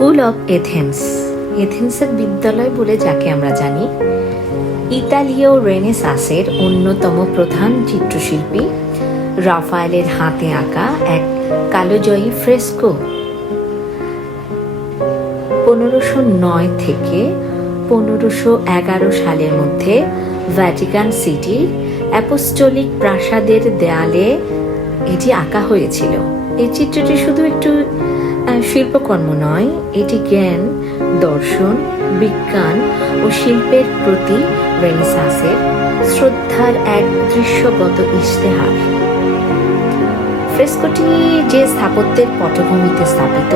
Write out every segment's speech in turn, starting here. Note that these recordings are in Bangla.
স্কুল অফ এথেন্স, এথেন্সের বিদ্যালয় বলে যাকে আমরা জানি, ইতালীয় রেনেসাঁসের অন্যতম প্রধান চিত্রশিল্পী রাফায়েলের হাতে আঁকা এক কালোজয়ী ফ্রেস্কো 1509 থেকে 1511 সালের মধ্যে ভ্যাটিকান সিটির অ্যাপোস্টোলিক প্রাসাদের দেয়ালে এটি আঁকা হয়েছিল। এই চিত্রটি শুধু একটু শিল্পকর্ম নয়, এটি জ্ঞান, দর্শন, বিজ্ঞান ও শিল্পের প্রতি রেনেসাঁসের শ্রদ্ধার এক দৃশ্যগত ইশতেহার। ফ্রেস্কোটি যে স্থাপত্যের পটভূমিতে স্থাপিত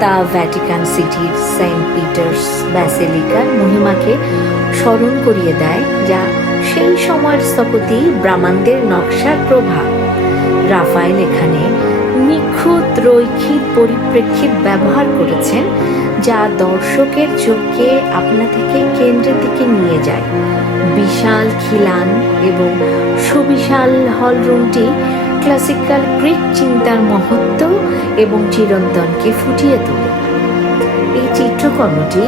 তা ভ্যাটিকান সিটির সেন্ট পিটার্স ব্যাসিলিকার মহিমাকে স্মরণ করিয়ে দেয়, যা সেই সময়ের স্থপতি ব্রাহ্মণদের নকশার প্রভাব। রাফায়েল এখানে নিখুঁত রৈখিক পরিপ্রেক্ষিত ব্যবহার করেছেন, যা দর্শকের চোখকে আপনা থেকে কেন্দ্রের দিকে নিয়ে যায়। বিশাল খিলান এবং সুবিশাল হলরুমটি ক্লাসিক্যাল গ্রিক চিন্তার মহত্ব এবং চিরন্তনকে ফুটিয়ে তোলে। এই চিত্রকর্মটি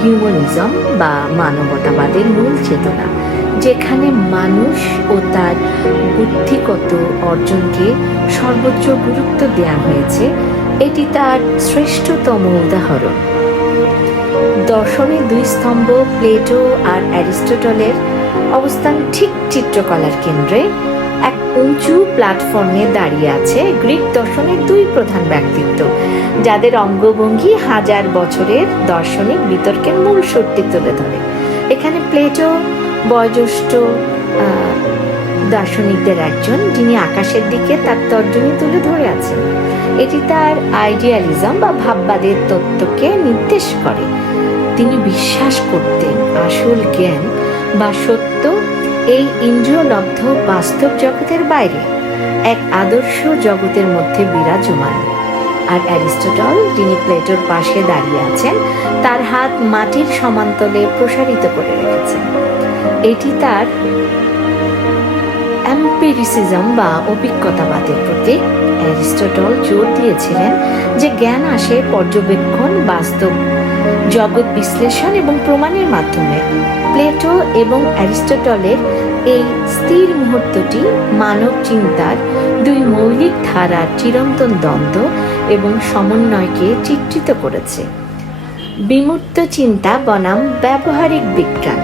হিউম্যানিজম বা মানবতাবাদের মূল চেতনা, যেখানে মানুষ ও তার বুদ্ধিগত অর্জনকে সর্বোচ্চ গুরুত্ব দেওয়া হয়েছে, এটি তার শ্রেষ্ঠতম উদাহরণ। দর্শনের দুই স্তম্ভ প্লেটো আর অ্যারিস্টটলের অবস্থান ঠিক চিত্রকলার কেন্দ্রে। এক উঁচু প্ল্যাটফর্মে দাঁড়িয়ে আছে গ্রিক দর্শনের দুই প্রধান ব্যক্তিত্ব, যাদের অঙ্গভঙ্গি হাজার বছরের দার্শনিক বিতর্কের মূল শক্তি তুলে ধরে। এখানে প্লেটো বয়োজ্যেষ্ঠ দার্শনিকদের একজন, যিনি আকাশের দিকে তার তর্জনী তুলে ধরে আছেন। এটি তার আইডিয়ালিজম বা ভাববাদের তত্ত্বকে নির্দেশ করে। তিনি বিশ্বাস করতেন আসল জ্ঞান বা সত্য এই ইন্দ্রিয়লব্ধ বাস্তব জগতের বাইরে এক আদর্শ জগতের মধ্যে বিরাজমান। আর অ্যারিস্টটল, যিনি প্লেটোর পাশে দাঁড়িয়ে আছেন, তার হাত মাটির সমান্তলে প্রসারিত করে রেখেছেন। এটি তার এম্পিরিসিজম বা অভিজ্ঞতাবাদের প্রতীক। অ্যারিস্টটল জোর দিয়েছিলেন যে জ্ঞান আসে পর্যবেক্ষণ, বাস্তব জগৎ বিশ্লেষণ এবং প্রমাণের মাধ্যমে। প্লেটো এবং অ্যারিস্টটলের এই স্থির মুহূর্তটি মানব চিন্তার দুই মৌলিক ধারার চিরন্তন দ্বন্দ্ব এবং সমন্বয়কে চিত্রিত করেছে। বিমূর্ত চিন্তা বনাম ব্যবহারিক বিজ্ঞান।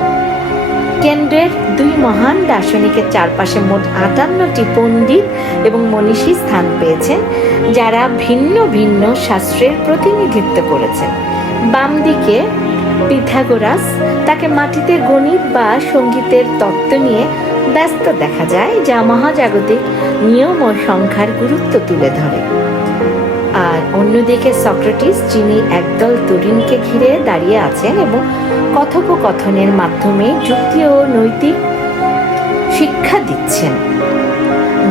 কেন্দ্রের দুই মহান দার্শনিকের চারপাশে মোট 58টি পণ্ডিত এবং মনীষী স্থান পেয়েছেন, যারা ভিন্ন ভিন্ন শাস্ত্রের প্রতিনিধিত্ব করেছেন। বাম দিকে পিথাগোরাস, তাকে মাটিতে গণিত বা সঙ্গীতের তত্ত্ব নিয়ে ব্যস্ত দেখা যায়, যা মহাজাগতিক নিয়ম ও সংখ্যার গুরুত্ব তুলে ধরে। আর অন্যদিকে সক্রেটিস, যিনি একদল তরুণকে ঘিরে দাঁড়িয়ে আছেন এবং কথোপকথনের মাধ্যমে যুক্তি ও নৈতিক শিক্ষা দিচ্ছেন।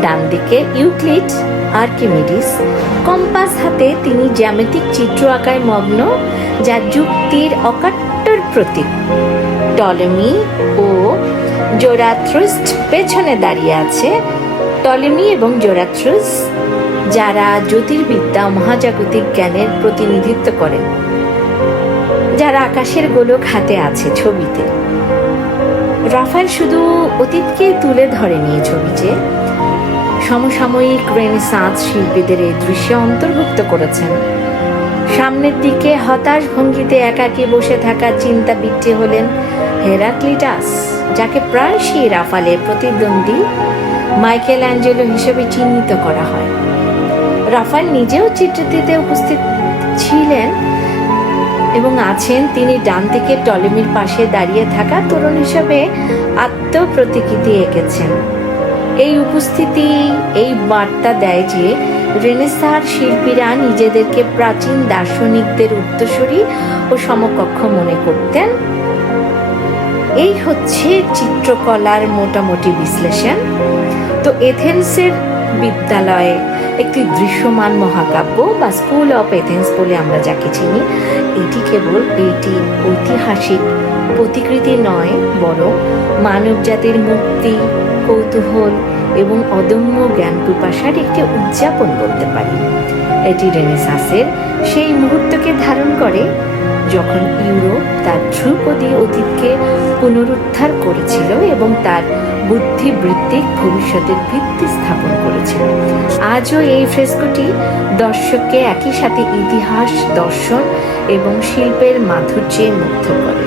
ডান দিকে ইউক্লিড, আর্কিমিডিস, কম্পাস হাতে তিনি জ্যামিতিক চিত্র আঁকায় মগ্ন, যা যুক্তির অকাট্যর প্রতীক। টলেমি ও জোরাথ্রুস্ট পেছনে দাঁড়িয়ে আছে। টলেমি এবং জোরাথ্রুস, যারা জ্যোতির্বিদ্যা মহাজাগতিক জ্ঞানের প্রতিনিধিত্ব করেন, যারা আকাশের গোলক হাতে আছে ছবিতে। রাফায়েল শুধু অতীতকে তুলে ধরেনি এই ছবিতে, সমসাময়িক রেনেসাঁস শিল্পীদের এই দৃশ্যে অন্তর্ভুক্ত করেছেন। সামনের দিকে হতাশ ভঙ্গিতে একাকী বসে থাকা চিন্তাবিদটি হলেন হেরাক্লিটাস, যাকে প্রায়শই রাফায়েলের প্রতিদ্বন্দ্বী মাইকেল অ্যাঞ্জেলো হিসেবে চিহ্নিত করা হয়। রাফায়েল নিজেও চিত্রটিতে উপস্থিত ছিলেন এবং আছেন। তিনি ডান দিকে টলেমির পাশে দাঁড়িয়ে থাকা তরুণ হিসেবে আত্মপ্রতিকৃতি এঁকেছেন। এই উপস্থিতি এই বার্তা দেয় যে রেনেসাঁর শিল্পীরা নিজেদেরকে প্রাচীন দার্শনিকদের উত্তরসূরি ও সমকক্ষ মনে করতেন। এই হচ্ছে চিত্রকলার মোটামুটি বিশ্লেষণ। তো এথেন্সের বিদ্যালয়ে একটি দৃশ্যমান মহাকাব্য বা স্কুল অফ এথেন্স বলে আমরা যাকে চিনি, এটি কেবল এটি ঐতিহাসিক প্রতিকৃতি নয়, বরং মানবজাতির মুক্তি, কৌতূহল এবং অদম্য জ্ঞান পিপাসার একটি উদযাপন বলতে পারি। এটি রেনেসাঁসের সেই মুহূর্তকে ধারণ করে যখন ইউরোপ তার ধ্রুপদী অতীতকে পুনরুদ্ধার করেছিল এবং তার বুদ্ধিবৃত্তিক ভবিষ্যতের ভিত্তি স্থাপন করেছিল। আজও এই ফ্রেস্কোটি দর্শককে একই সাথে ইতিহাস, দর্শন এবং শিল্পের মাধুর্যে মুগ্ধ করে।